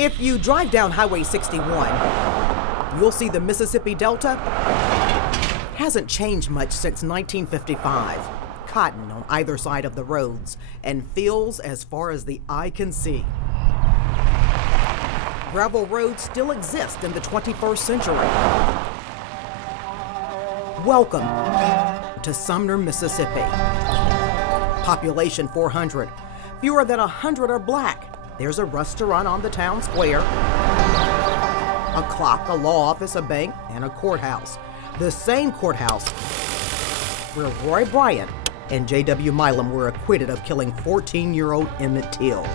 If you drive down Highway 61, you'll see the Mississippi Delta hasn't changed much since 1955. Cotton on either side of the roads and fields as far as the eye can see. Gravel roads still exist in the 21st century. Welcome to Sumner, Mississippi. Population 400. Fewer than 100 are black. There's a restaurant on the town square, a clock, a law office, a bank, and a courthouse. The same courthouse where Roy Bryant and J.W. Milam were acquitted of killing 14-year-old Emmett Till.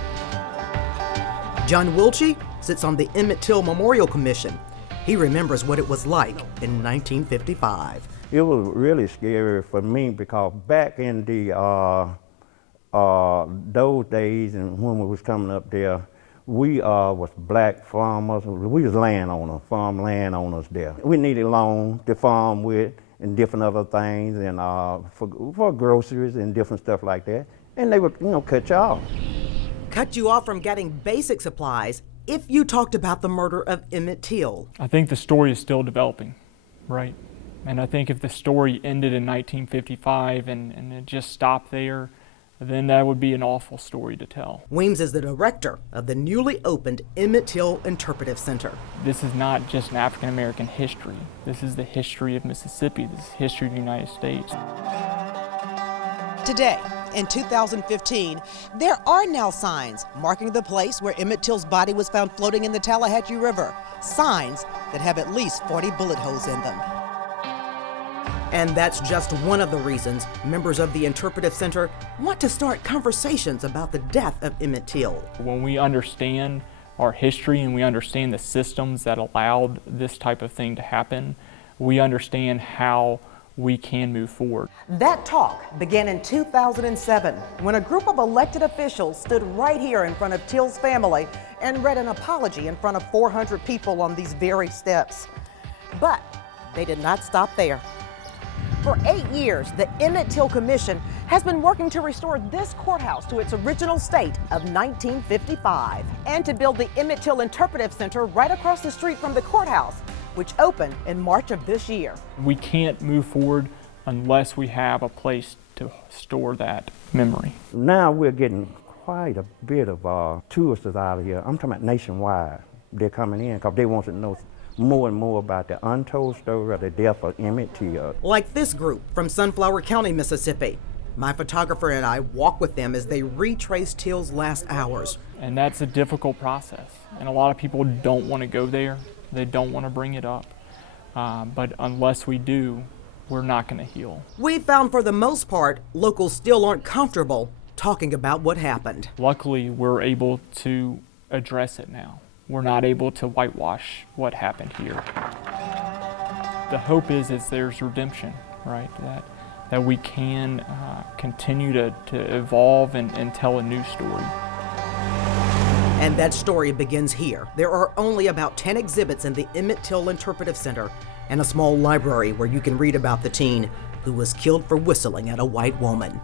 John Wiltshire sits on the Emmett Till Memorial Commission. He remembers what it was like in 1955. It was really scary for me because back in the those days and when we was coming up there, we was black farmers. We was landowners, farm landowners there. We needed loans to farm with and different other things and for groceries and different stuff like that. And they would, cut you off. Cut you off from getting basic supplies if you talked about the murder of Emmett Till. I think the story is still developing, right? And I think if the story ended in 1955 and it just stopped there, then that would be an awful story to tell. Weems is the director of the newly opened Emmett Till Interpretive Center. This is not just an African American history. This is the history of Mississippi. This is the history of the United States. Today, in 2015, there are now signs marking the place where Emmett Till's body was found floating in the Tallahatchie River. Signs that have at least 40 bullet holes in them. And that's just one of the reasons members of the Interpretive Center want to start conversations about the death of Emmett Till. When we understand our history and we understand the systems that allowed this type of thing to happen, we understand how we can move forward. That talk began in 2007 when a group of elected officials stood right here in front of Till's family and read an apology in front of 400 people on these very steps. But they did not stop there. For 8 years, the Emmett Till Commission has been working to restore this courthouse to its original state of 1955 and to build the Emmett Till Interpretive Center right across the street from the courthouse, which opened in March of this year. We can't move forward unless we have a place to store that memory. Now we're getting quite a bit of tourists out of here. I'm talking about nationwide. They're coming in because they want to know more and more about the untold story of the death of Emmett Till. Like this group from Sunflower County, Mississippi. My photographer and I walk with them as they retrace Till's last hours. And that's a difficult process. And a lot of people don't want to go there. They don't want to bring it up. But unless we do, we're not going to heal. We found for the most part, locals still aren't comfortable talking about what happened. Luckily, we're able to address it now. We're not able to whitewash what happened here. The hope is there's redemption, right? That we can continue to evolve and tell a new story. And that story begins here. There are only about 10 exhibits in the Emmett Till Interpretive Center and a small library where you can read about the teen who was killed for whistling at a white woman.